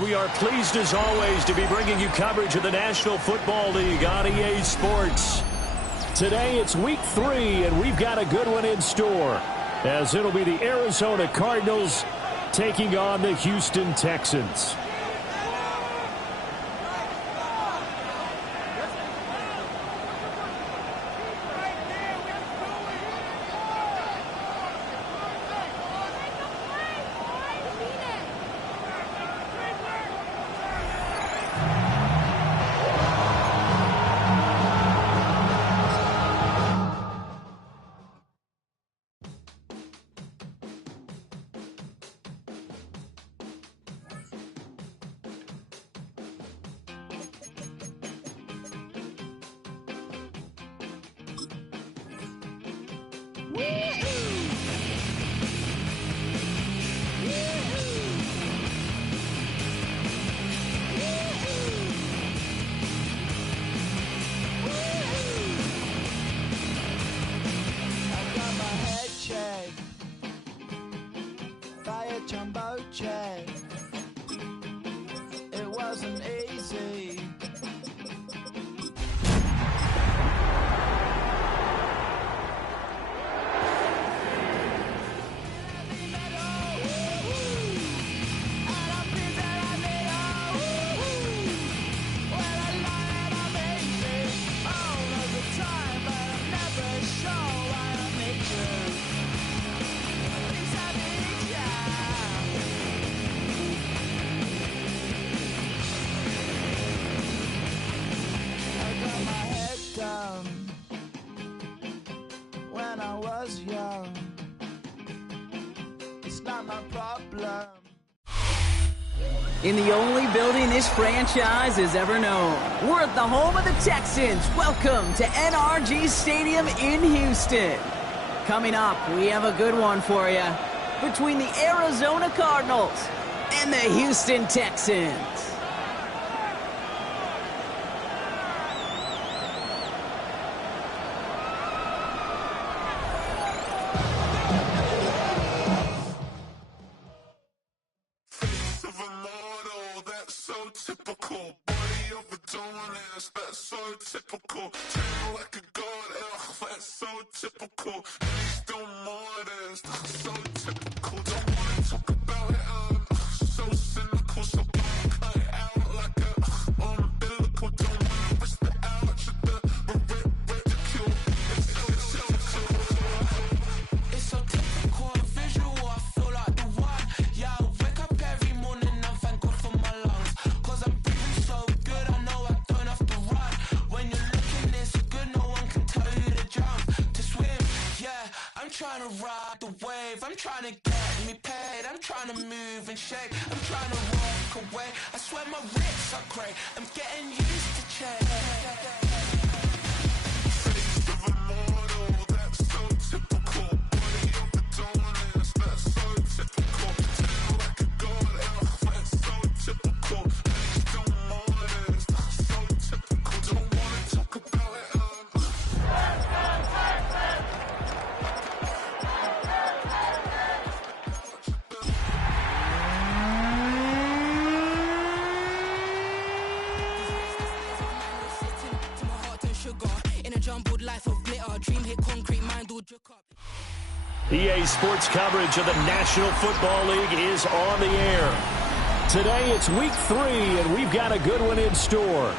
We are pleased as always to be bringing you coverage of the National Football League on EA Sports. Today it's week 3 and we've got a good one in store as it'll be the Arizona Cardinals taking on the Houston Texans. It wasn't easy. When I was young, it's not my problem. In the only building this franchise has ever known, we're at the home of the Texans. Welcome to NRG Stadium in Houston. Coming up, we have a good one for you between the Arizona Cardinals and the Houston Texans. Typical body of a dominance, that's so typical. Turn like a god, that's so typical. And he's still modest, so typical. Don't wanna talk about it, so cynical. So don't cut it out like a umbilical. Don't wanna risk the ouch of the ridicule. It's so typical, visual. I feel like the one. Yeah, I wake up every morning and thank God for my lungs. Cause I'm breathing so good, I know I don't have to run. When you're looking this good, no one can tell you to jump, to swim. Yeah, I'm trying to ride the wave, I'm trying to get me paid, I'm trying to move and shake, I'm trying to walk away. I swear my wrists are great, I'm getting used to change. Face of a model, that's so typical. Body of the dominance, that's so typical. Turn like a god, that's so typical. And he's still modest, so typical. Don't wanna talk about it, EA Sports coverage of the National Football League is on the air. Today it's week 3 and we've got a good one in store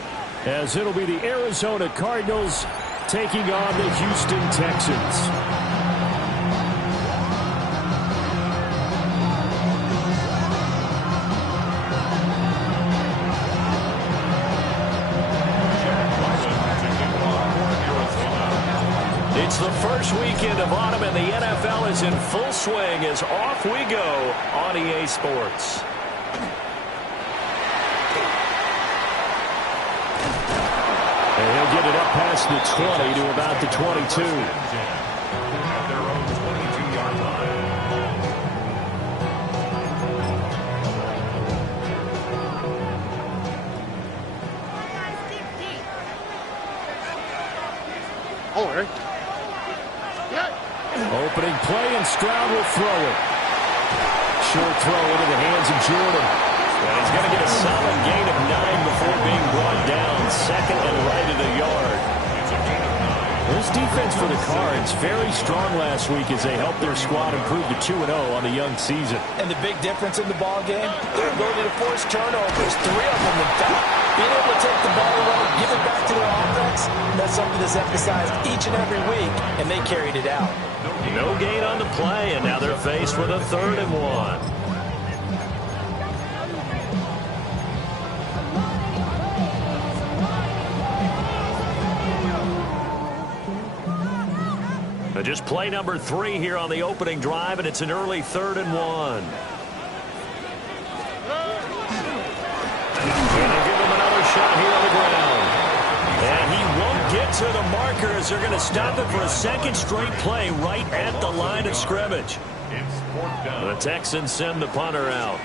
as it'll be the Arizona Cardinals taking on the Houston Texans. It's the first weekend of autumn, and the NFL is in full swing as off we go on EA Sports. And he'll get it up past the 20 to about the 22. At their own 22-yard line. Opening play, and Stroud will throw it. Short throw into the hands of Jordan. And he's going to get a solid gain of 9 before being brought down. Second and right at a yard. This defense for the Cards very strong last week as they helped their squad improve to 2-0 on the young season. And the big difference in the ball game, their ability to force turnovers. 3 of them, in fact. Being able to take the ball away, give it back to their offense, that's something that's emphasized each and every week, and they carried it out. No gain on the play, and now they're faced with a 3rd and 1. Just play number 3 here on the opening drive, and it's an early 3rd and 1. And they'll give him another shot here on the ground. And he won't get to the marker as they're going to stop it for a second straight play right at the line of scrimmage. The Texans send the punter out.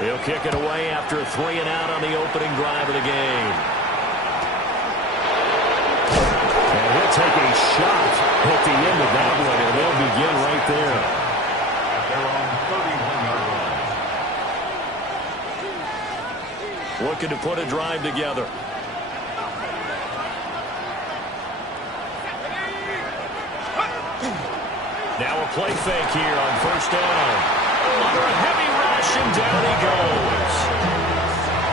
He'll kick it away after a 3 and out on the opening drive of the game. And he'll take a shot at the end of that one, and they'll begin right there. At their own 31-yard line. Looking to put a drive together. Now a play fake here on first down. Under a heavy rush, and down he goes.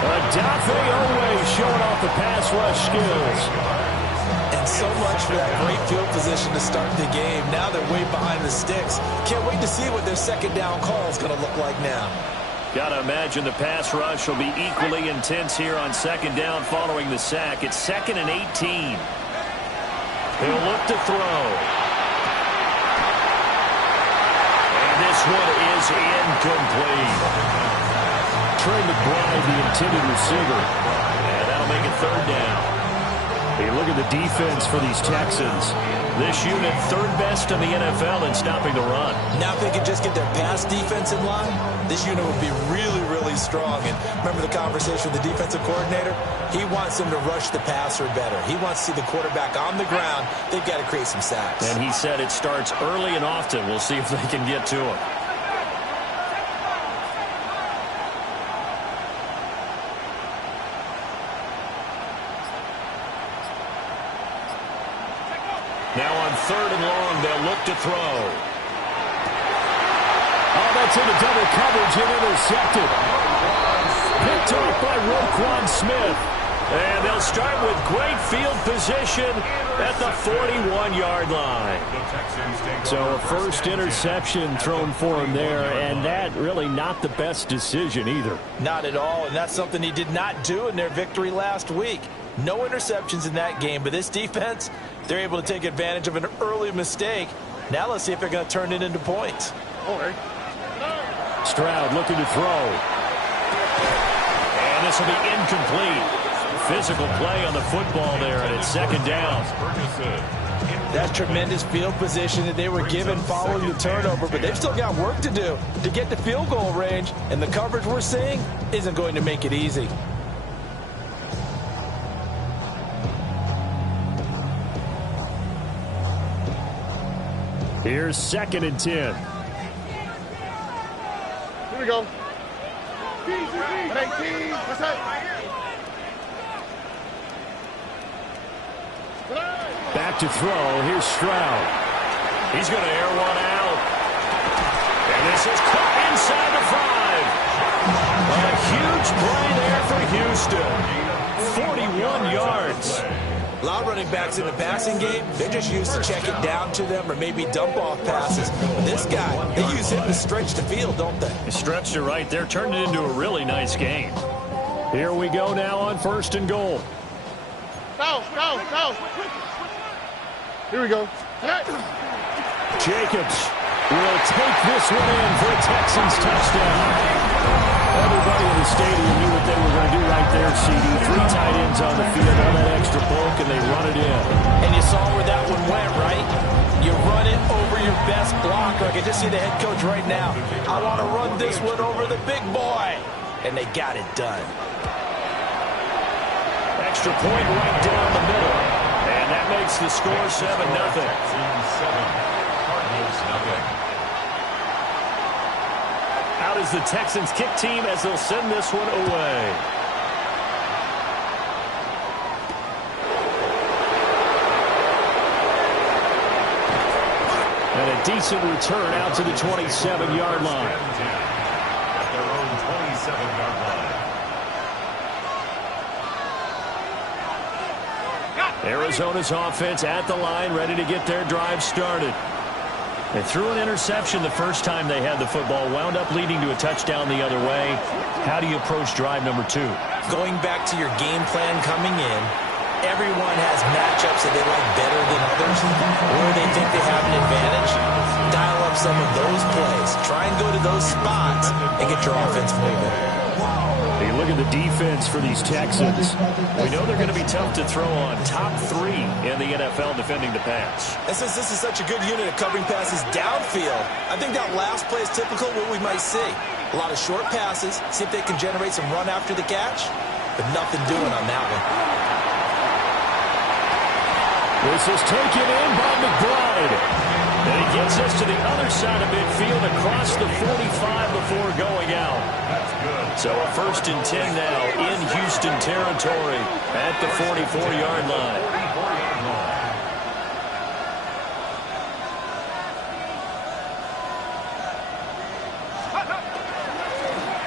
Adafe always showing off the pass rush skills. And so much for that great field position to start the game. Now they're way behind the sticks. Can't wait to see what their second down call is going to look like now. Got to imagine the pass rush will be equally intense here on second down following the sack. It's 2nd and 18. He'll look to throw. And this one is incomplete. Trey McBride, the intended receiver. And that'll make it 3rd down. Hey, look at the defense for these Texans. This unit 3rd best in the NFL in stopping the run. Now if they could just get their pass defense in line, this unit would be really, really strong. And remember the conversation with the defensive coordinator? He wants them to rush the passer better. He wants to see the quarterback on the ground. They've got to create some sacks. And he said it starts early and often. We'll see if they can get to him. Now on 3rd and long, they'll look to throw. Oh, that's into double coverage and intercepted. Picked off by Roquan Smith. And they'll start with great field position at the 41-yard line. So a first interception thrown for him there, and that really not the best decision either. Not at all, and that's something he did not do in their victory last week. No interceptions in that game, but this defense, they're able to take advantage of an early mistake. Now let's see if they're going to turn it into points. Stroud looking to throw. And this will be incomplete. Physical play on the football there, and it's 2nd down. That's tremendous field position that they were given following the turnover, but they've still got work to do to get to field goal range, and the coverage we're seeing isn't going to make it easy. Here's 2nd and 10. Here we go. Back to throw. Here's Stroud. He's going to air one out. And this is caught inside the 5. A huge play there for Houston. 41 yards. A lot of running backs in the passing game, they're just used to check it down to them or maybe dump off passes. But this guy, they use him to stretch the field, don't they? He stretched it right there, turned it into a really nice game. Here we go now on 1st and goal. Go, go, go. Here we go. Jacobs will take this one in for a Texans touchdown. Everybody in the stadium knew what they were going to do right there, CD. 3 tight ends on the field, all that extra bulk, and they run it in. And you saw where that one went, right? You run it over your best blocker. I can just see the head coach right now. I want to run this one over the big boy. And they got it done. Extra point right down the middle. And that makes the score 7-0. Texans 7, Cardinals nothing. Out is the Texans kick team as they'll send this one away. And a decent return out to the 27-yard line. At their own 27-yard line. Arizona's offense at the line, ready to get their drive started. They threw an interception the first time they had the football, wound up leading to a touchdown the other way. How do you approach drive number 2? Going back to your game plan coming in, everyone has matchups that they like better than others, or they think they have an advantage. Dial up some of those plays. Try and go to those spots and get your offense moving. Hey, look at the defense for these Texans. We know they're going to be tough to throw on. Top 3 in the NFL defending the pass. And since this is such a good unit of covering passes downfield, I think that last play is typical of what we might see. A lot of short passes, see if they can generate some run after the catch, but nothing doing on that one. This is taken in by McBride. And he gets us to the other side of midfield across the 45 before going out. So a 1st and 10 now in Houston territory at the 44-yard line.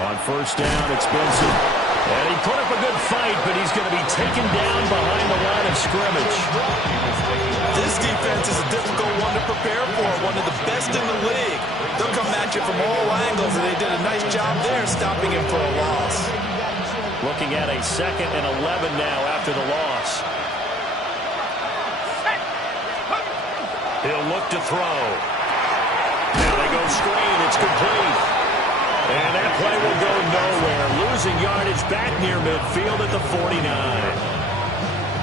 On 1st down, it's Benson. And he put up a good fight, but he's going to be taken down behind the line of scrimmage. This defense is a difficult one to prepare for, one of the best in the league. They'll come at you from all angles, and they did a nice job there stopping him for a loss. Looking at a 2nd and 11 now after the loss. He'll look to throw. Now they go screen. It's complete. And that play will go nowhere. Losing yardage back near midfield at the 49.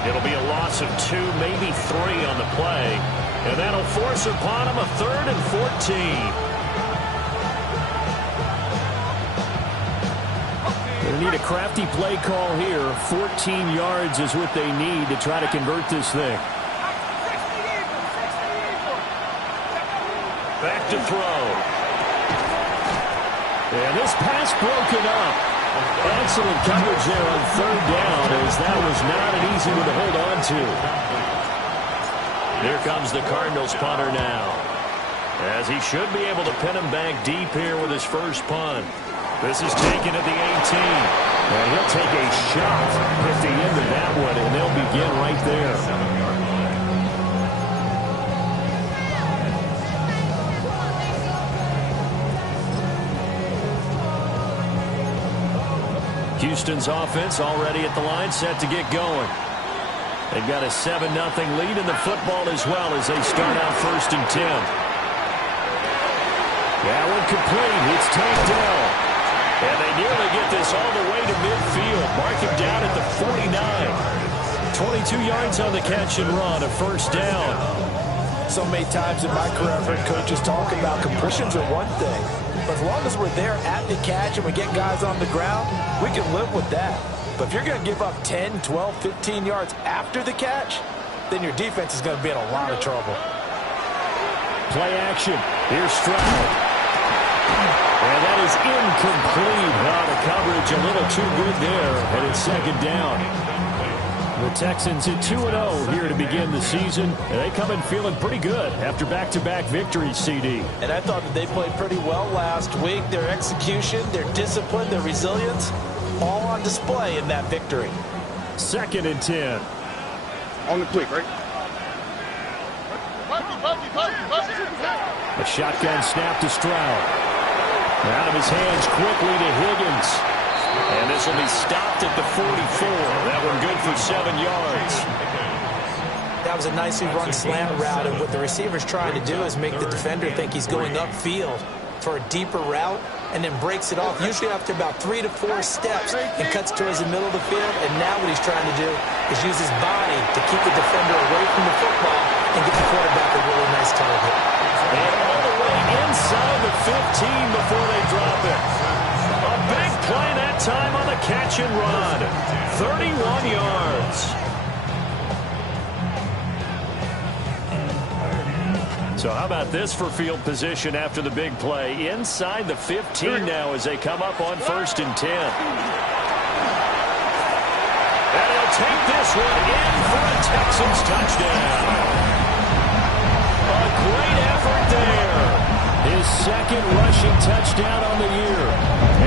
It'll be a loss of 2, maybe 3 on the play. And that'll force upon him a 3rd and 14. They need a crafty play call here. 14 yards is what they need to try to convert this thing. Back to throw. And this pass broken up. Excellent coverage there on 3rd down, as that was not an easy one to hold on to. Here comes the Cardinals punter now, as he should be able to pin him back deep here with his first punt. This is taken at the 18. And he'll take a shot at the end of that one, and they'll begin right there. Houston's offense already at the line, set to get going. They've got a 7-0 lead in the football as well as they start out 1st and 10. That one complete. It's taken down. And they nearly get this all the way to midfield. Mark him down at the 49. 22 yards on the catch and run, a 1st down. So many times in my career, I've heard coaches talk about completions are one thing. But as long as we're there at the catch and we get guys on the ground, we can live with that. But if you're going to give up 10, 12, 15 yards after the catch, then your defense is going to be in a lot of trouble. Play action. Here's Stroud. And that is incomplete. The coverage a little too good there, and it's 2nd down. The Texans at 2-0 here to begin the season. And they come in feeling pretty good after back-to-back victories, CD. And I thought that they played pretty well last week. Their execution, their discipline, their resilience, all on display in that victory. 2nd and 10. On the quick, right? A shotgun snap to Stroud. Out of his hands quickly to Higgins. And this will be stopped at the 44. That one good for 7 yards. That was a nicely run slant route, and what the receiver's trying to do is make the defender think he's going upfield for a deeper route, and then breaks it off, usually after about 3 to 4 steps, and cuts towards the middle of the field. And now what he's trying to do is use his body to keep the defender away from the football and get the quarterback a really nice target. And all the way inside the 15 before they drop it. A big play that time on the catch and run. 31 yards. So how about this for field position after the big play? Inside the 15 now as they come up on 1st and 10. And he'll take this one in for a Texans touchdown. A great effort there. His second rushing touchdown on the year.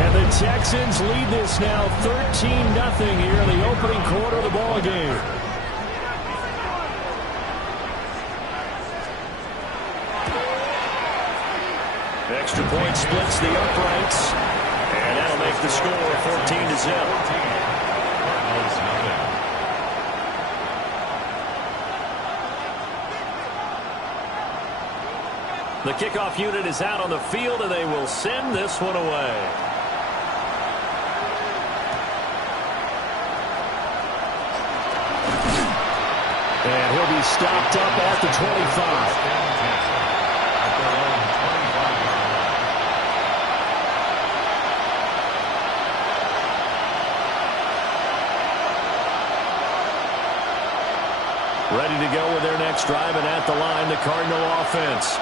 And the Texans lead this now 13-0 here in the opening quarter of the ball game. Extra point splits the uprights, and that'll make the score 14-0. The kickoff unit is out on the field, and they will send this one away. And he'll be stopped up at the 25. Ready to go with their next drive, and at the line, the Cardinal offense.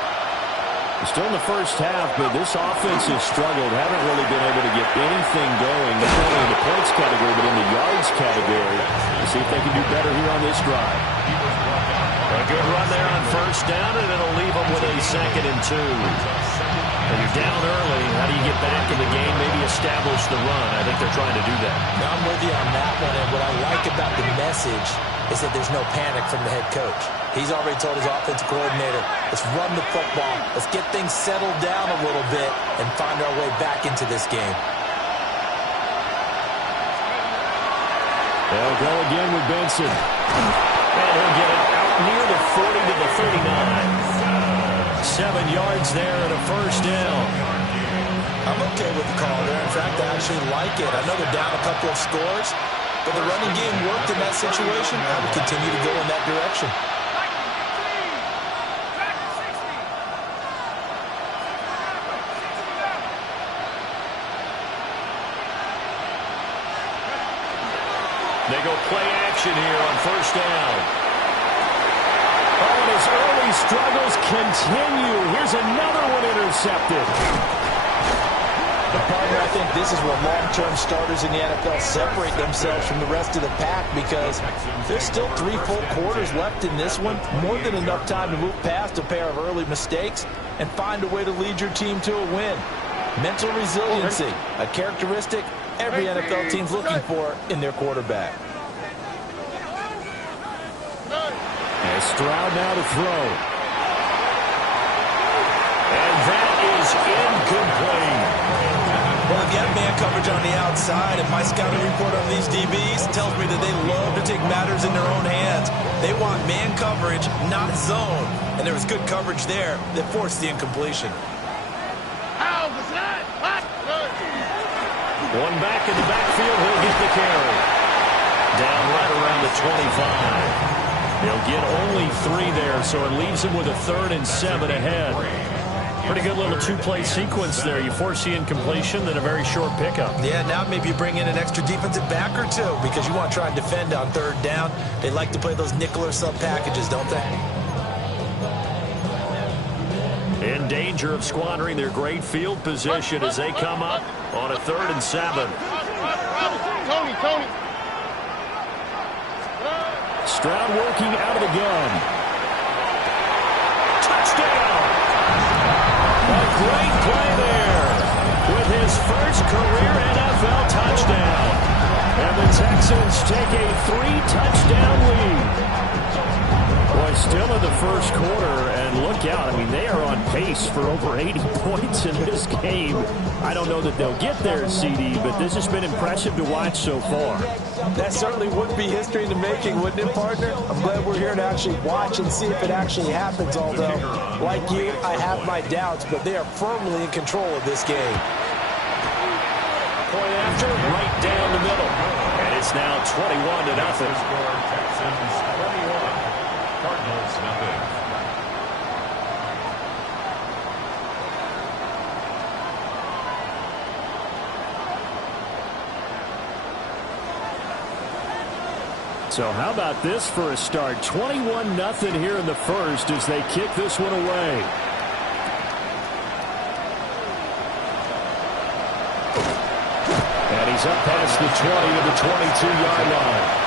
Still in the first half, but this offense has struggled. Haven't really been able to get anything going, not only in the points category, but in the yards category. We'll see if they can do better here on this drive. A good run there on 1st down, and it'll leave them with a 2nd and 2. When you're down early, how do you get back in the game, maybe establish the run? I think they're trying to do that. I'm with you on that one, and what I like about the message is that there's no panic from the head coach. He's already told his offensive coordinator, let's run the football, let's get things settled down a little bit and find our way back into this game. They'll go again with Benson. And he'll get it out near the 40 to the 39. 7 yards there and a 1st down. I'm okay with the call there. In fact, I actually like it. I know they're down a couple of scores, but the running game worked in that situation. I would continue to go in that direction. They go play action here on 1st down. Oh, and his early struggles continue. Here's another one intercepted. Partner, I think this is where long-term starters in the NFL separate themselves from the rest of the pack, because there's still 3 full quarters left in this one. More than enough time to move past a pair of early mistakes and find a way to lead your team to a win. Mental resiliency, a characteristic every NFL team's looking for in their quarterback. And Stroud now to throw. And that is incomplete. Well, if you have man coverage on the outside, and my scouting report on these DBs tells me that they love to take matters in their own hands. They want man coverage, not zone. And there was good coverage there that forced the incompletion. One back in the backfield, he'll get the carry. Down right around the 25. He'll get only 3 there, so it leaves him with a 3rd and 7 ahead. Pretty good little 2-play sequence there. You force the incompletion, then a very short pickup. Yeah, now maybe you bring in an extra defensive back or 2 because you want to try and defend on 3rd down. They like to play those nickel or sub packages, don't they? In danger of squandering their great field position as they come up on a 3rd and 7. Tony. Stroud working out of the gun. Touchdown! A great play there with his first career NFL touchdown. And the Texans take a 3-touchdown lead. Boy, Still in the first quarter, and look out. I mean, they are on pace for over 80 points in this game. I don't know that they'll get there, CD, but this has been impressive to watch so far. That certainly would be history in the making, wouldn't it, partner? I'm glad we're here to actually watch and see if it actually happens, although, like you, I have my doubts, but they are firmly in control of this game. Point after, right down the middle. And it's now 21-0. Texans 21, Cardinals nothing. So how about this for a start? 21-0 here in the first as they kick this one away. And he's up past the 20 to the 22-yard line.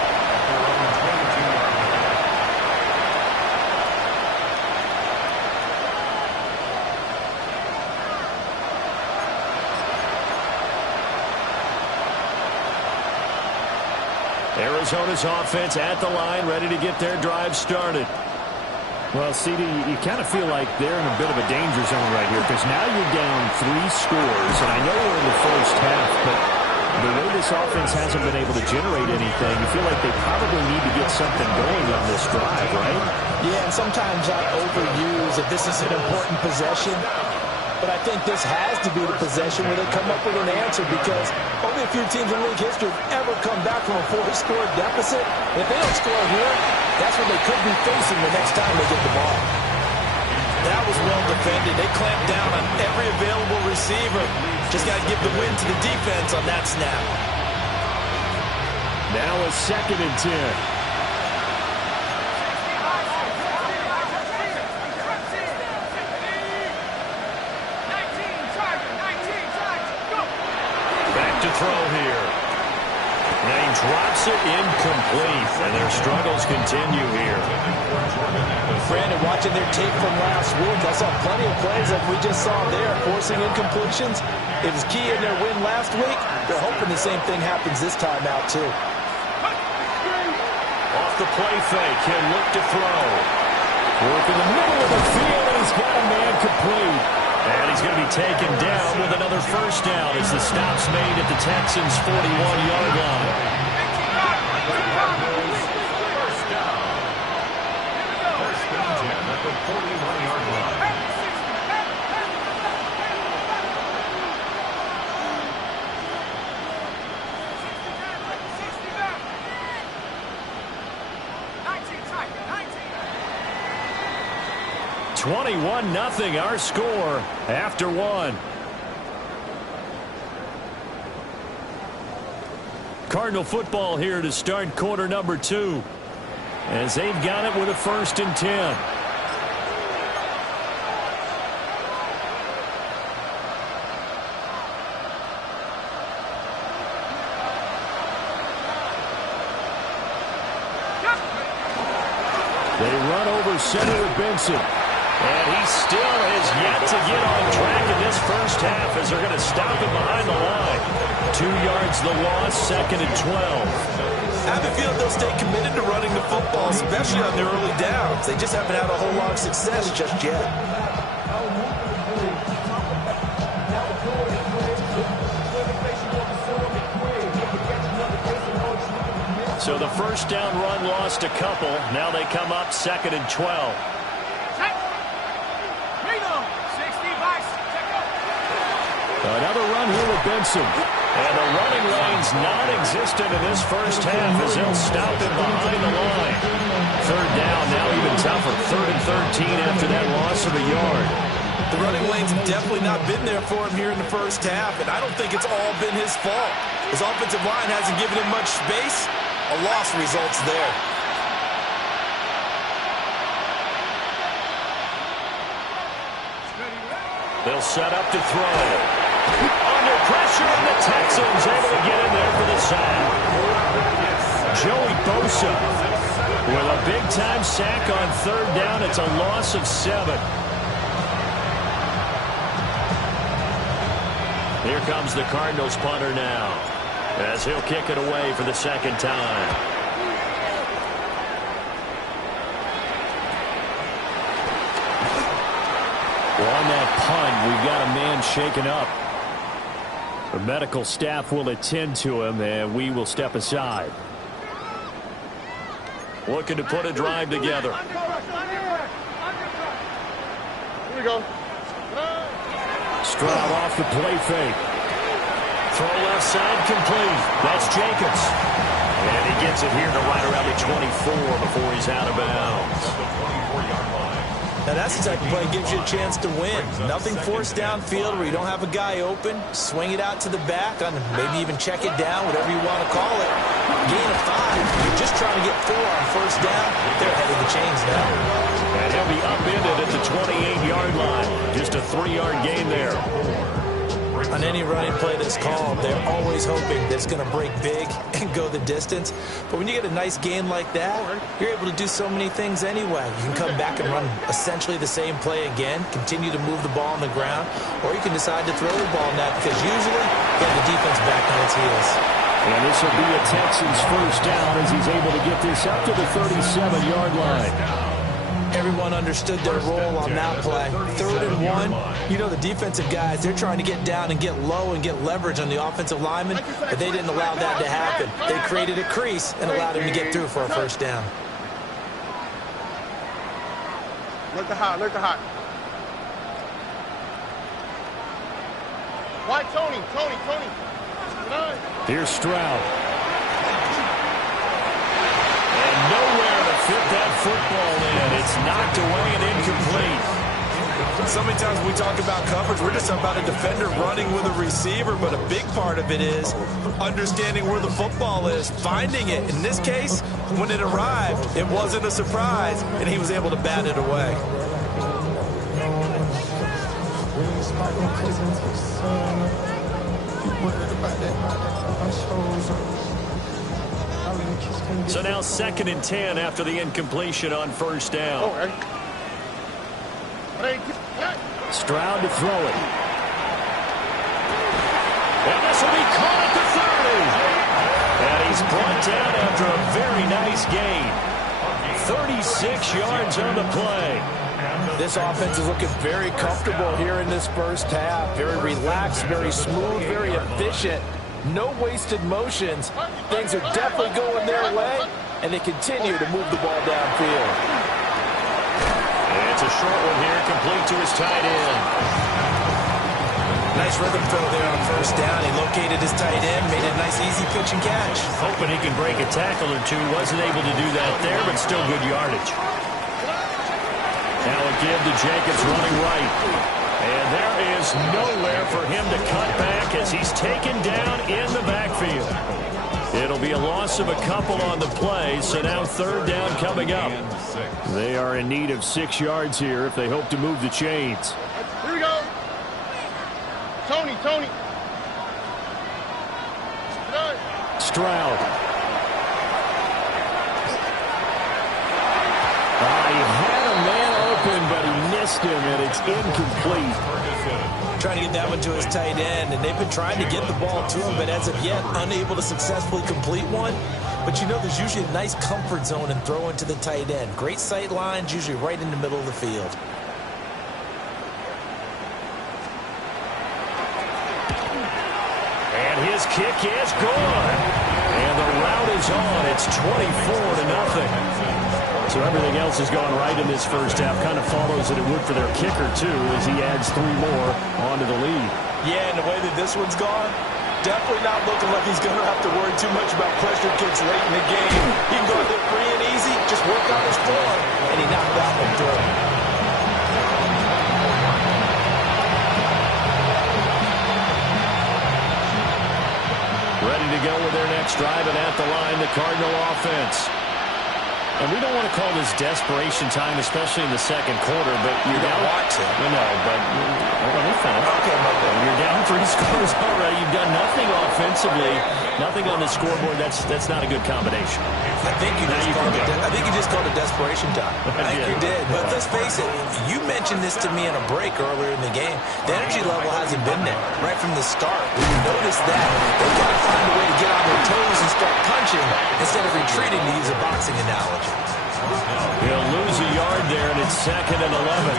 Arizona's offense at the line, ready to get their drive started. Well, CD, you kind of feel like they're in a bit of a danger zone right here because now you're down 3 scores, and I know we're in the first half, but the way this offense hasn't been able to generate anything, you feel like they probably need to get something going on this drive, right? Yeah, and sometimes I overuse that this is an important possession, but I think this has to be the possession where they come up with an answer because only a few teams in league history have ever come back from a 4-score deficit. If they don't score here, that's what they could be facing the next time they get the ball. That was well defended. They clamped down on every available receiver. Just got to give the win to the defense on that snap. Now a 2nd and 10. Throw here. And he drops it incomplete, and their struggles continue here. Brandon, watching their tape from last week, I saw plenty of plays like we just saw there, forcing incompletions. It was key in their win last week. They're hoping the same thing happens this time out, too. Off the play fake, he'll look to throw. Work in the middle of the field, and he's got a man complete. And he's going to be taken down with another first down as the stop's made at the Texans' 41-yard line. First down. First and 10 at the 41-yard line. Nothing, our score after 1. Cardinal football here to start quarter number 2 as they've got it with a 1st and 10. They run over center with Benson. And he still is yet to get on track in this first half as they're going to stop him behind the line. 2 yards the loss, 2nd and 12. I have a feeling they'll stay committed to running the football, especially on their early downs. They just haven't had a whole lot of success just yet. So the first down run lost a couple. Now they come up 2nd and 12. Another run here with Benson. And the running lane's non-existent in this first half as they'll stop him behind the line. 3rd down, now even tougher. 3rd and 13 after that loss of a yard. The running lane's definitely not been there for him here in the first half, and I don't think it's all been his fault. His offensive line hasn't given him much space. A loss results there. They'll set up to throw. Under pressure, and the Texans able to get in there for the sack. Joey Bosa with a big-time sack on 3rd down. It's a loss of 7. Here comes the Cardinals punter now as he'll kick it away for the 2nd time. Well, on that punt, we've got a man shaken up. The medical staff will attend to him, and we will step aside. Looking to put a drive together. Here we go. Stroud off the play fake. Throw left side complete. That's Jacobs. And he gets it here to right around the 24 before he's out of bounds. Now that's the type of play that gives you a chance to win. Nothing forced downfield where you don't have a guy open. Swing it out to the back, on maybe even check it down, whatever you want to call it. Gain of 5. You're just trying to get 4 on first down. They're ahead of the chains now. And he'll be upended at the 28-yard line. Just a 3-yard gain there. On any running play that's called, they're always hoping that it's going to break big and go the distance. But when you get a nice gain like that, you're able to do so many things anyway. You can come back and run essentially the same play again, continue to move the ball on the ground, or you can decide to throw the ball net because usually you have the defense back on its heels. And this will be a Texans first down as he's able to get this up to the 37-yard line. Everyone understood their role on that play. 3rd and 1, you know the defensive guys, they're trying to get down and get low and get leverage on the offensive lineman, but they didn't allow that to happen. They created a crease and allowed him to get through for a first down. Look the hot, look the hot. Why Tony? Here's Stroud. And nowhere to fit that football in. It's knocked away and incomplete. So many times we talk about coverage, we're just about a defender running with a receiver, but a big part of it is understanding where the football is, finding it. In this case, when it arrived, it wasn't a surprise, and he was able to bat it away. So now 2nd and 10 after the incompletion on first down. Stroud to throw it. And this will be caught at the 30. And he's brought down after a very nice gain. 36 yards on the play. This offense is looking very comfortable here in this first half. Very relaxed, very smooth, very efficient. No wasted motions. Things are definitely going their way, and they continue to move the ball downfield. And it's a short one here, complete to his tight end. Nice rhythm throw there on first down. He located his tight end, made a nice easy pitch and catch. Hoping he can break a tackle or two. Wasn't able to do that there, but still good yardage. Now a give to Jacobs running right. And there is nowhere for him to cut back as he's taken down in the backfield. It'll be a loss of a couple on the play, so now 3rd down coming up. They are in need of 6 yards here if they hope to move the chains. Here we go. Tony. Stroud. He had a man open, but he missed him, and it's incomplete. Trying to get that one to his tight end, and they've been trying to get the ball to him, but as of yet, unable to successfully complete one. But you know there's usually a nice comfort zone in throwing to the tight end. Great sight lines, usually right in the middle of the field. And his kick is good. And the route is on. It's 24-0. So everything else has gone right in this first half. Kind of follows that it would for their kicker, too, as he adds 3 more onto the lead. Yeah, and the way that this one's gone, definitely not looking like he's going to have to worry too much about pressure kicks late in the game. He can go out there free and easy, just work on his form, and he knocked that one through. Ready to go with their next drive, and at the line, the Cardinal offense. And we don't want to call this desperation time, especially in the second quarter, but you're down. Want to. No, but let me finish. Okay. You're down 3 scores already. You've done nothing offensively, nothing on the scoreboard. That's not a good combination. I think you just called it desperation time. I think you did. But let's face it, you mentioned this to me in a break earlier in the game. The energy level hasn't been there right from the start. You notice that they've got to find a way to get on their toes and start punching instead of retreating, to use a boxing analogy. He'll lose a yard there, and it's 2nd and 11.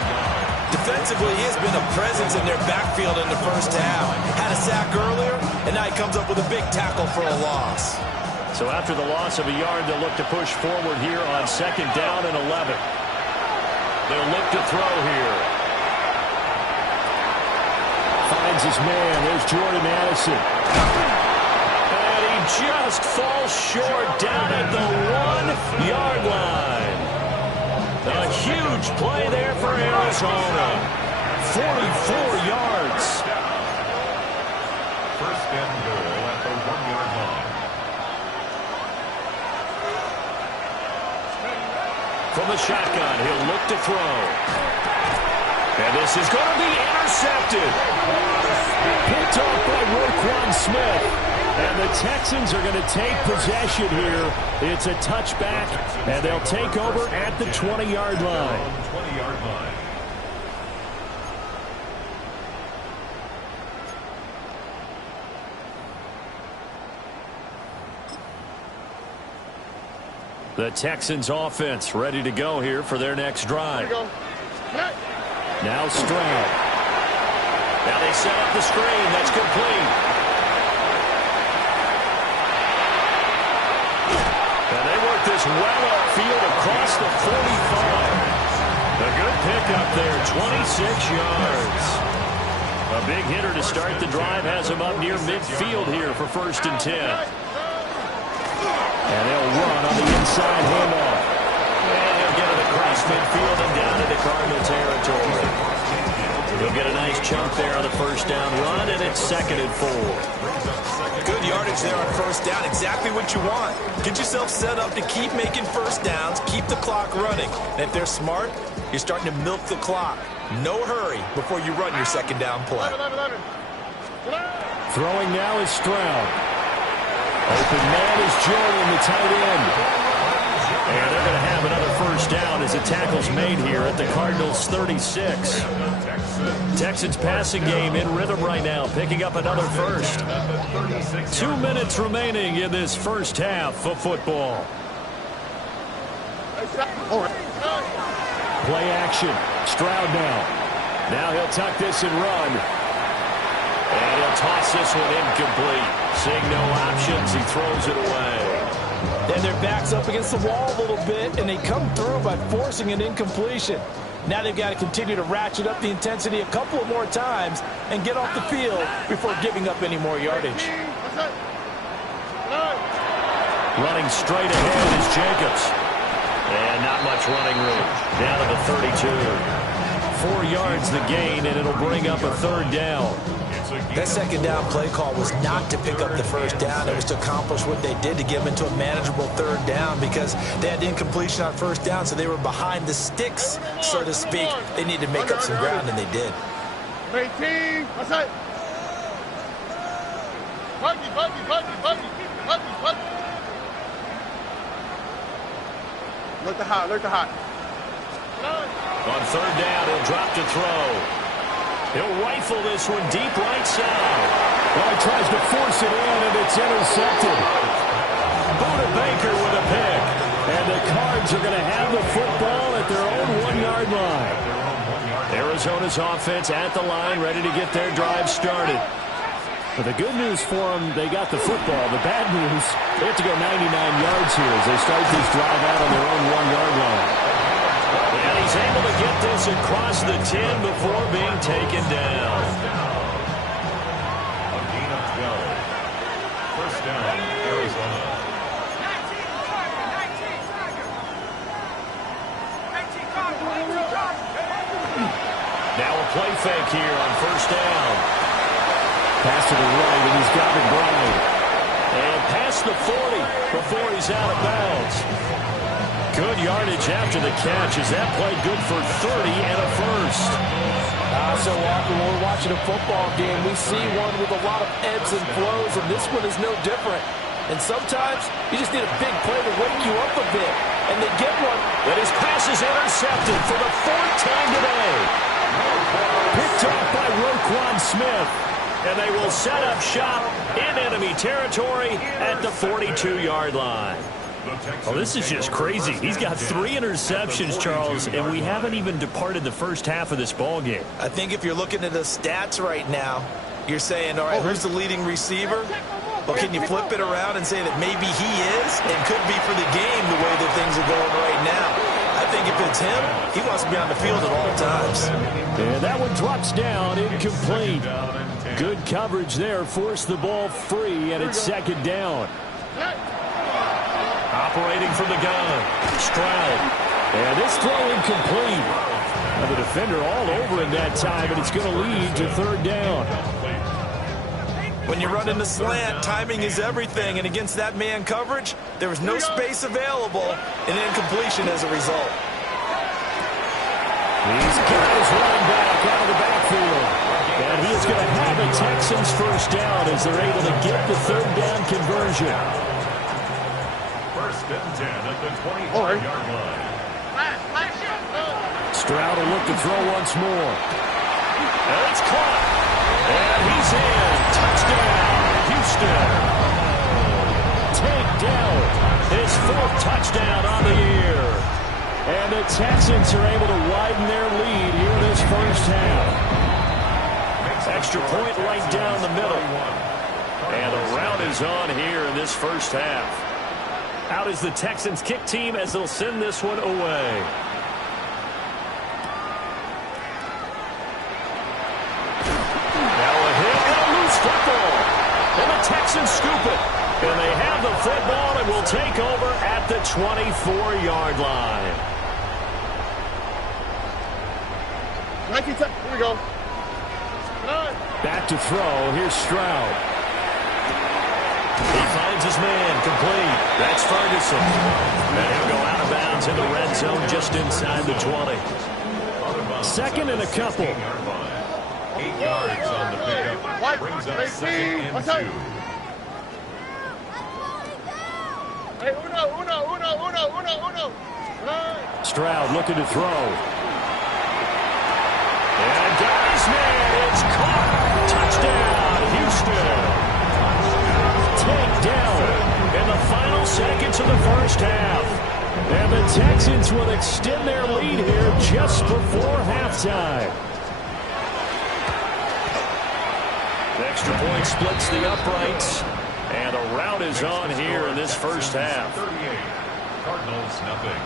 Defensively, he has been a presence in their backfield in the first half. Had a sack earlier, and now he comes up with a big tackle for a loss. So after the loss of a yard, they'll look to push forward here on 2nd down and 11. They'll look to throw here. Finds his man. There's Jordan Addison. And he just falls short down at the 1-yard line. A huge play there for Arizona. 44 yards. First and goal at the 1-yard line. From the shotgun, he'll look to throw. And this is going to be intercepted. Picked off by Roquan Smith. And the Texans are going to take possession here. It's a touchback, and they'll take over at the 20-yard line. 20-yard line. The Texans offense ready to go here for their next drive. Now Stroud. Now they set up the screen. That's complete. And they work this well upfield across the 45. A good pickup there, 26 yards. A big hitter to start the drive has him up near midfield here for 1st and 10. And they'll run on the inside handoff. And he'll get it across midfield and down into Cardinal territory. He'll get a nice chunk there on the 1st down run, and it's 2nd and 4. Good yardage there on 1st down. Exactly what you want. Get yourself set up to keep making 1st downs, keep the clock running. And if they're smart, you're starting to milk the clock. No hurry before you run your 2nd down play. Throwing now is Stroud. Open man is Jordan, the tight end. And they're going to have another 1st down as the tackle's made here at the Cardinals' 36. Texans passing game in rhythm right now, picking up another 1st. 2 minutes remaining in this 1st half of football. Play action. Stroud now. Now he'll tuck this and run. And he'll toss this one incomplete. Seeing no options, he throws it away. And their back's up against the wall a little bit, and they come through by forcing an incompletion. Now they've got to continue to ratchet up the intensity a couple of more times and get off the field before giving up any more yardage. Running straight ahead is Jacobs. And not much running room. Down to the 32. 4 yards the gain, and it'll bring up a 3rd down. That 2nd down play call was not to pick up the 1st down. It was to accomplish what they did, to get them into a manageable 3rd down, because they had incompletion on 1st down, so they were behind the sticks, so to speak. They needed to make up some ground, and they did. 18, outside. Buggy. Look the hot. On 3rd down, he'll drop to throw. He'll rifle this one deep right side. Well, he tries to force it in, and it's intercepted. Buda Baker with a pick. And the Cards are going to have the football at their own 1-yard line. Arizona's offense at the line, ready to get their drive started. But the good news for them, they got the football. The bad news, they have to go 99 yards here as they start this drive out on their own 1-yard line. And he's able to get this across the 10 before being taken down. First down, Arizona. Now a play fake here on 1st down. Pass to the right, and he's got McBride. And past the 40 before he's out of bounds. Good yardage after the catch. Is that play good for 30 and a 1st? So often when we're watching a football game, we see one with a lot of ebbs and flows, and this one is no different. And sometimes you just need a big play to wake you up a bit, and they get one. But his pass is intercepted for the 4th time today. Picked off by Roquan Smith. And they will set up shop in enemy territory at the 42-yard line. Oh, this is just crazy. He's got 3 interceptions, Charles, and we haven't even departed the first half of this ball game. I think if you're looking at the stats right now, you're saying, all right, who's the leading receiver? Well, can you flip it around and say that maybe he is and could be for the game the way that things are going right now? I think if it's him, he wants to be on the field at all times. And that one drops down, incomplete. Good coverage there, forced the ball free, and it's second down. Operating from the gun, Stroud. And this throw incomplete. Now the defender all over in that time, and it's going to lead to third down. When you're running the slant, timing is everything, and against that man coverage, there was no space available, and incompletion as a result. He's got his running back out of the backfield. And he is going to have the Texans first down as they're able to get the third down conversion. First and 10 at the 25-yard line. Stroud will look to throw once more. And it's caught. And he's in. Touchdown, Houston. Take down his 4th touchdown on the year. And the Texans are able to widen their lead here in this first half. Extra point right down the middle. And a rout is on here in this first half. Out is the Texans kick team as they'll send this one away. Now a hit and a loose football. And the Texans scoop it. And they have the football and will take over at the 24-yard line. Here we go. Back to throw. Here's Stroud. He finds his man complete. That's Ferguson. And he'll go out of bounds in the red zone just inside the 20. Second and a couple. 8 yards on the pickup. Brings up second and 2. Hey, uno. Stroud looking to throw. And got his man. It's caught. Touchdown, Houston. Takedown in the final seconds of the first half. And the Texans will extend their lead here just before halftime. The extra point splits the uprights. And a rout is on here in this first half. 38. Cardinals, nothing.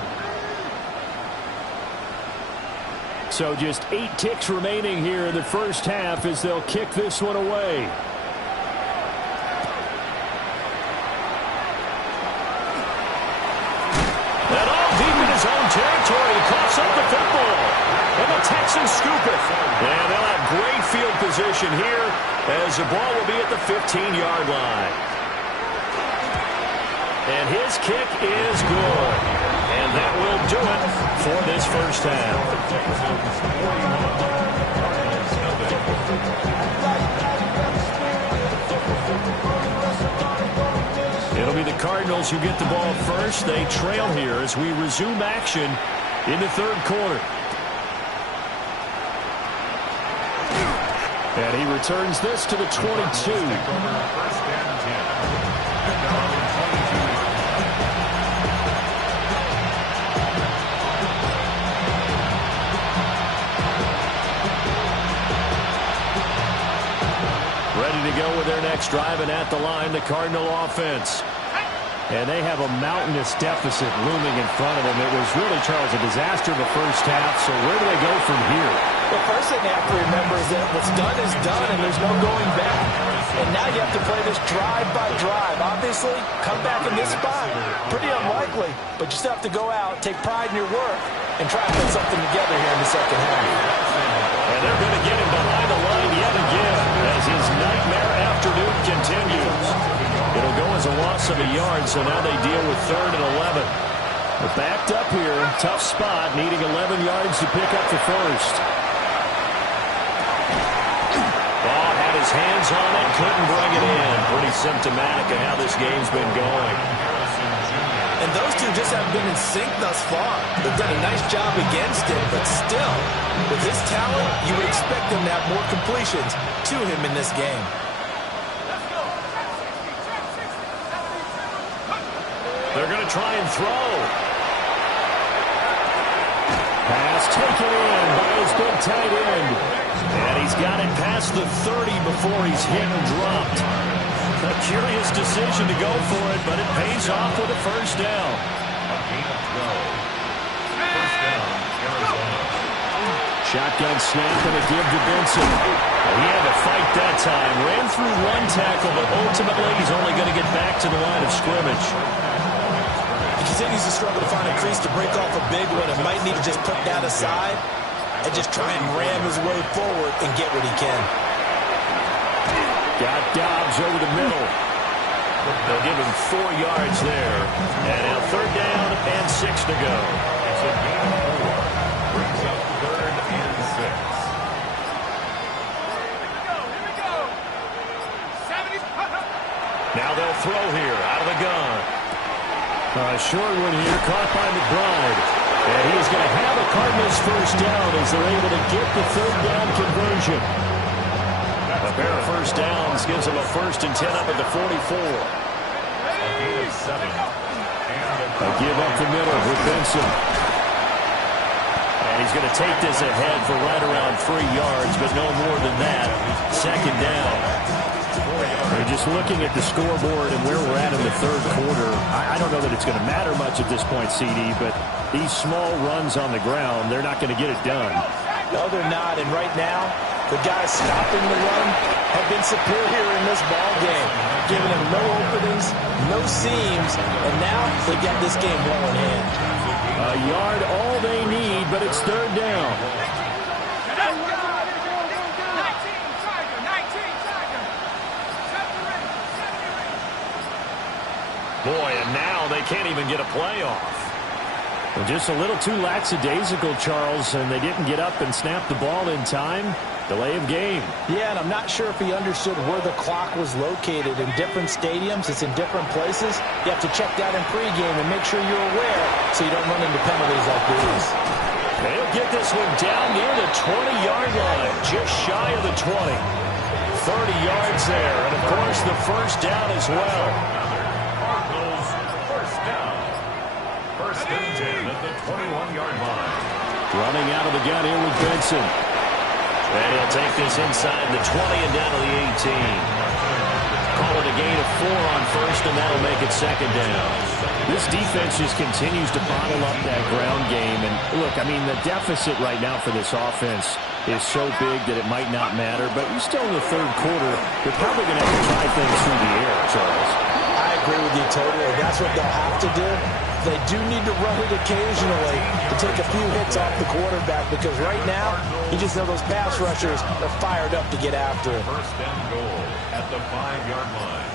So just 8 ticks remaining here in the first half as they'll kick this one away. And all deep in his own territory, he coughs up the football. And the Texans scoop it. And they'll have great field position here as the ball will be at the 15-yard line. And his kick is good. And that will do it for this first half. It'll be the Cardinals who get the ball first. They trail here as we resume action in the third quarter. And he returns this to the 22. To go with their next drive, and at the line, the Cardinal offense. And they have a mountainous deficit looming in front of them. It was really, Charles, a disaster the first half, so where do they go from here? The first thing you have to remember is that what's done is done, and there's no going back. And now you have to play this drive by drive. Obviously, come back in this spot, pretty unlikely, but you still have to go out, take pride in your work, and try to put something together here in the second half. And they're going to get him behind the line yet again as his nightmare afternoon continues. It'll go as a loss of a yard, so now they deal with 3rd and 11. But backed up here, tough spot, needing 11 yards to pick up the first. Ball had his hands on it, couldn't bring it in. Pretty symptomatic of how this game's been going. And those two just haven't been in sync thus far. They've done a nice job against him, but still, with his talent, you would expect him to have more completions to him in this game. They're going to try and throw. Pass taken in by his big tight end. And he's got it past the 30 before he's hit and dropped. A curious decision to go for it, but it pays off with a first down. A gain of 12. First down, Arizona. Shotgun snap and a give to Benson. He had to fight that time. Ran through one tackle, but ultimately he's only going to get back to the line of scrimmage. He continues to struggle to find a crease to break off a big one and might need to just put that aside and just try and ram his way forward and get what he can. Got Dobbs over the middle. They'll give him 4 yards there. And now third down and 6 to go. It's a gain of 4. Brings up third and 6. Now they'll throw here out of the gun. Short one here, caught by McBride. And he is going to have a Cardinals first down as they're able to get the third down conversion. A pair of first downs gives them a 1st and 10 up at the 44. A gain of 7. And A give up the middle with Benson. And he's going to take this ahead for right around 3 yards, but no more than that. Second down. We're just looking at the scoreboard and where we're at in the third quarter. I don't know that it's going to matter much at this point, CD, but these small runs on the ground, they're not going to get it done. No, they're not. And right now, the guys stopping the run have been superior in this ball game, giving them no openings, no seams, and now they got this game well in hand. A yard all they need, but it's third down. Boy, and now they can't even get a play off. Well, just a little too lackadaisical, Charles, and they didn't get up and snap the ball in time. Delay of game. Yeah, and I'm not sure if he understood where the clock was located. In different stadiums, it's in different places. You have to check that in pregame and make sure you're aware so you don't run into penalties like these. They'll get this one down near the 20-yard line, just shy of the 20. 30 yards there, and of course the first down as well. Cardinals first down. First and 10 at the 21-yard line. Running out of the gun here with Benson. And he'll take this inside the 20 and down to the 18. Call it a gain of 4 on first, and that'll make it second down. This defense just continues to bottle up that ground game. And look, I mean, the deficit right now for this offense is so big that it might not matter. But you're still in the third quarter. They're probably going to have to try things through the air, Charles. I agree with you totally. That's what they'll have to do. They do need to run it occasionally to take a few hits off the quarterback because right now, you just know those pass rushers are fired up to get after him. First and goal at the 5-yard line.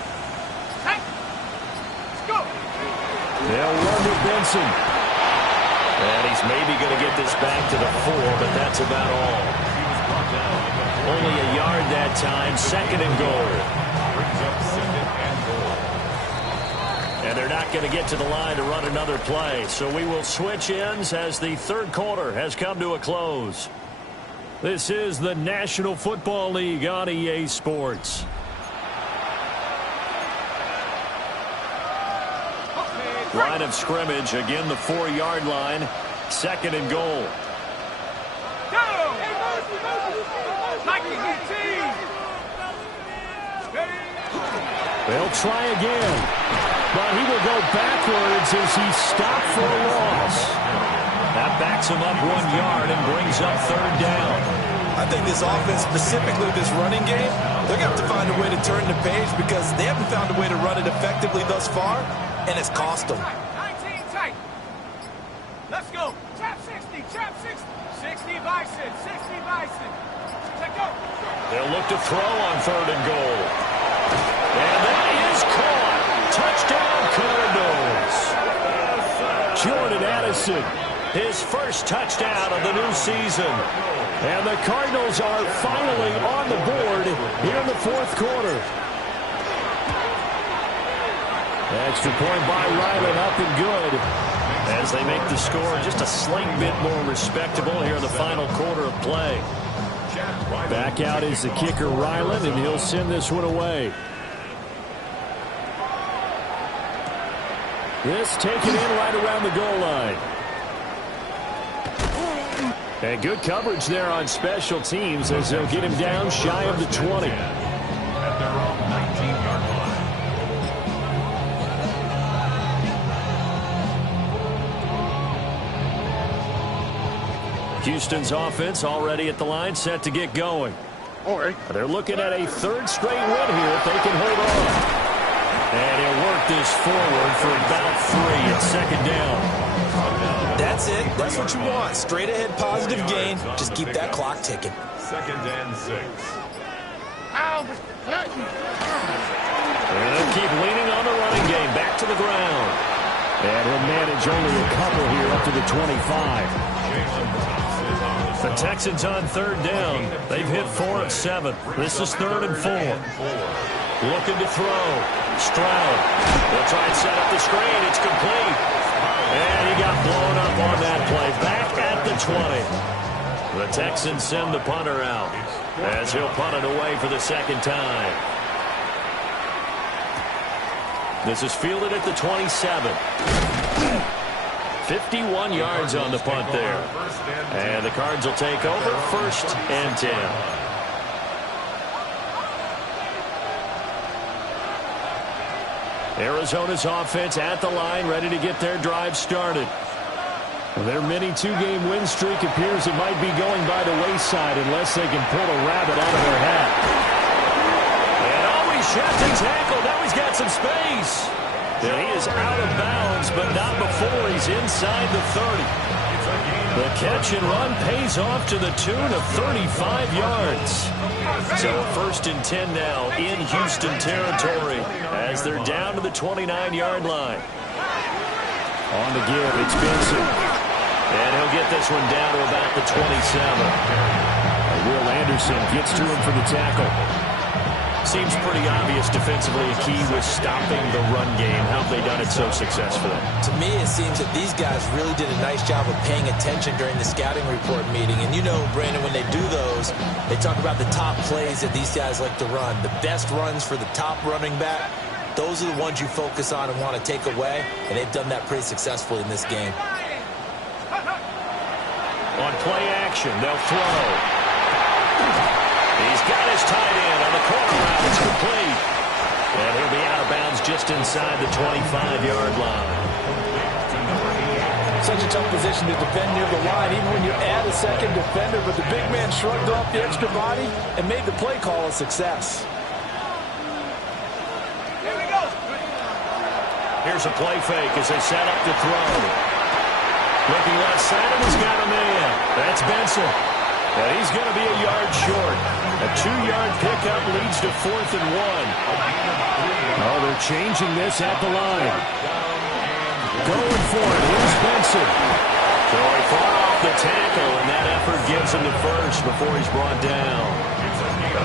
Let's go. They'll run with Benson. And he's maybe going to get this back to the 4, but that's about all. He was brought down at the 4. Only a yard that time, second and goal. Brings up second and goal. And they're not going to get to the line to run another play. So we will switch ends as the third quarter has come to a close. This is the National Football League on EA Sports. Line of scrimmage, again the 4-yard line. Second and goal. They'll try again. But he will go backwards as he stopped for a loss. That backs him up 1 yard and brings up third down. I think this offense, specifically this running game, they're going to have to find a way to turn the page because they haven't found a way to run it effectively thus far, and it's cost them. 19 tight. Let's go. Trap 60. Trap 60. 60 Bison. 60 Bison. Let's go. They'll look to throw on third and goal. And that is caught. Touchdown Cardinals. Jordan Addison, his first touchdown of the new season. And the Cardinals are finally on the board here in the fourth quarter. Extra point by Ryland, up and good. As they make the score just a slight bit more respectable here in the final quarter of play. Back out is the kicker Ryland, and he'll send this one away. This taken in right around the goal line. And good coverage there on special teams as they'll get him down shy of the 20. At their own 19-yard line. Houston's offense already at the line, set to get going. They're looking at a third straight win here if they can hold on. And he'll work this forward for about 3 at second down. That's it. That's what you want. Straight ahead positive gain. Just keep that clock ticking. 2nd and 6. And they'll keep leaning on the running game. Back to the ground. And he'll manage only a couple here up to the 25. The Texans on 3rd down. They've hit 4 of 7. This is 3rd and 4. Looking to throw. Stroud. They'll try and set up the screen. It's complete. And he got blown up on that play. Back at the 20. The Texans send the punter out as he'll punt it away for the 2nd time. This is fielded at the 27. 51 yards on the punt there. And the Cards will take over 1st and 10. Arizona's offense at the line, ready to get their drive started. Their mini 2-game win streak appears it might be going by the wayside unless they can pull a rabbit out of their hat. And always shot to tackle. Now he's got some space. And he is out of bounds, but not before he's inside the 30. The catch and run pays off to the tune of 35 yards. So 1st and 10 now in Houston territory as they're down to the 29-yard line. On the give, it's Benson. And he'll get this one down to about the 27. Will Anderson gets to him for the tackle. Seems pretty obvious defensively a key was stopping the run game. How have they done it so successfully? To me, it seems that these guys really did a nice job of paying attention during the scouting report meeting. And you know, Brandon, when they do those, they talk about the top plays that these guys like to run. The best runs for the top running back, those are the ones you focus on and want to take away. And they've done that pretty successfully in this game. On play action, they'll throw. He's got his tight end on the corner route. It's complete. And he'll be out of bounds just inside the 25-yard line. Such a tough position to defend near the line, even when you add a second defender. But the big man shrugged off the extra body and made the play call a success. Here we go. Here's a play fake as they set up to throw. Looking left side, and he's got a man. That's Benson. And he's going to be a yard short. A 2-yard pickup leads to 4th and 1. Oh, they're changing this at the line. Going for it. Here's Benson. So he fought off the tackle, and that effort gives him the first before he's brought down.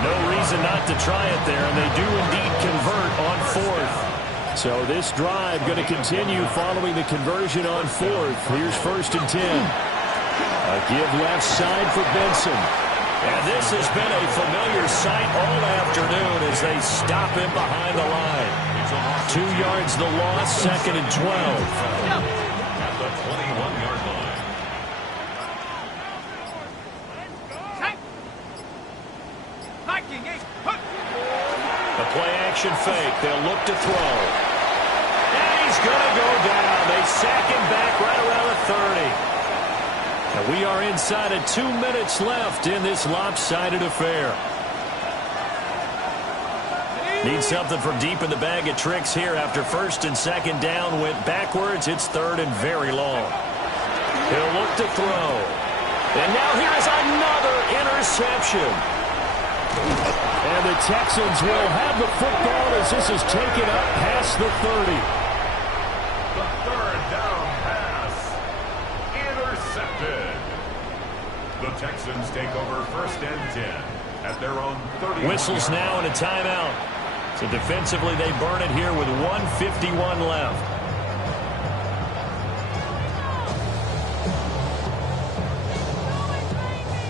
No reason not to try it there, and they do indeed convert on 4th. So this drive going to continue following the conversion on 4th. Here's 1st and 10. A give left side for Benson. And this has been a familiar sight all afternoon as they stop him behind the line. 2 yards the loss, 2nd and 12. At the 21-yard line. The play action fake. They'll look to throw. And he's going to go down. They sack him back right around the 30. And we are inside of 2 minutes left in this lopsided affair. Need something from deep in the bag of tricks here after 1st and 2nd down went backwards. It's 3rd and very long. He'll look to throw. And now here is another interception. And the Texans will have the football as this is taken up past the 30. The 3rd down pass. Intercepted. The Texans take over 1st and 10 at their own 30. Whistles now and a timeout. So defensively they burn it here with 1:51 left.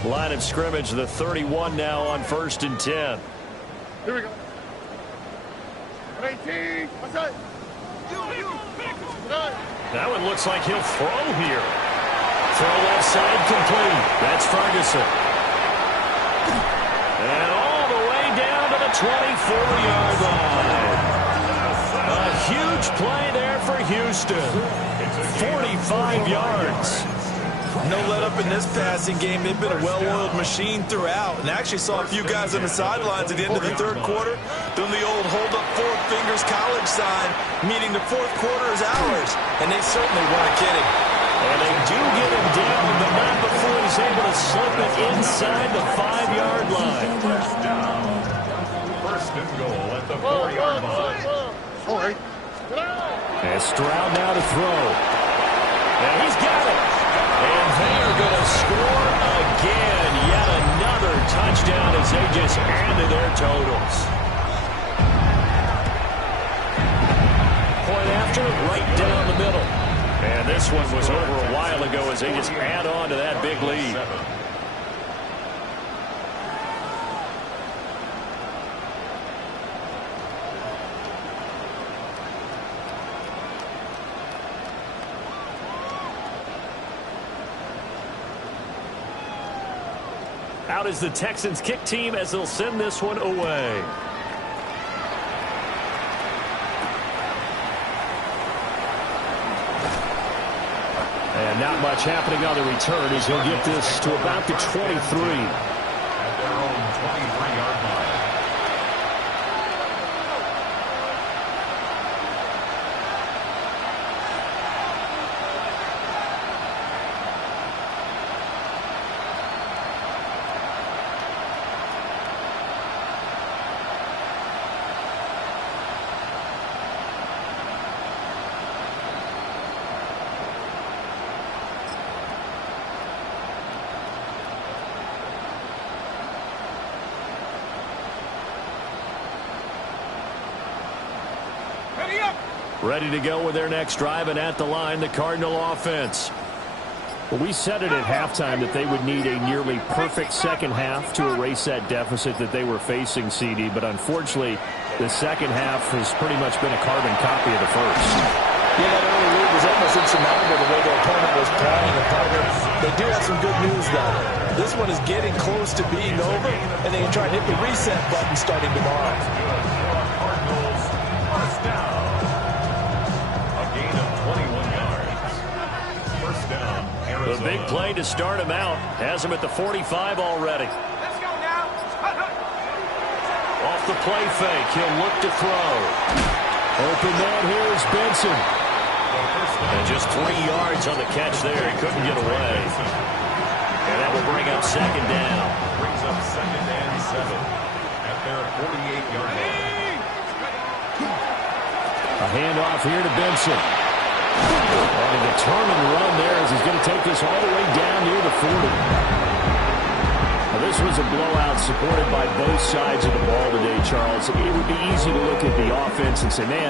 Line of scrimmage, the 31 now on 1st and 10. Here we go. 18. What's that? You. That one looks like he'll throw here. Throw left side complete. That's Ferguson. And all the way down to the 24-yard line. A huge play there for Houston. 45 yards. No let up in this passing game. They've been a well-oiled machine throughout. And actually saw a few guys on the sidelines at the end of the third quarter doing the old hold up four fingers college sign, meaning the fourth quarter is ours. And they certainly weren't kidding. And they do get him down, but not before he's able to slip it inside the 5-yard line. First down. First and goal at the 4-yard line. And Stroud now to throw. And he's got it. And they are going to score again. Yet another touchdown as they just added their totals. Point after, right down the middle. And this one was over a while ago as they just add on to that big lead. Out is the Texans kick team as they'll send this one away. And not much happening on the return as he'll get this to about the 23. At their own 23-yard line. Ready to go with their next drive, and at the line, the Cardinal offense. Well, we said it at halftime that they would need a nearly perfect second half to erase that deficit that they were facing, CD. But unfortunately, the second half has pretty much been a carbon copy of the first. Yeah, that early lead was almost insurmountable the way their opponent was playing. And partner, they do have some good news, though. This one is getting close to being over, and they can try to hit the reset button starting tomorrow. Cardinals, first down. A gain of 21 yards. First down, Arizona. The big play to start him out has him at the 45 already. Let's go now. Off the play fake, he'll look to throw. Open man here is Benson. And just 3 yards on the catch there. He couldn't get away. And that will bring up second down. Brings up second and 7 at their 48-yard line. A handoff here to Benson. And a determined run there as he's going to take this all the way down near the 40. Now, this was a blowout supported by both sides of the ball today, Charles. It would be easy to look at the offense and say, man,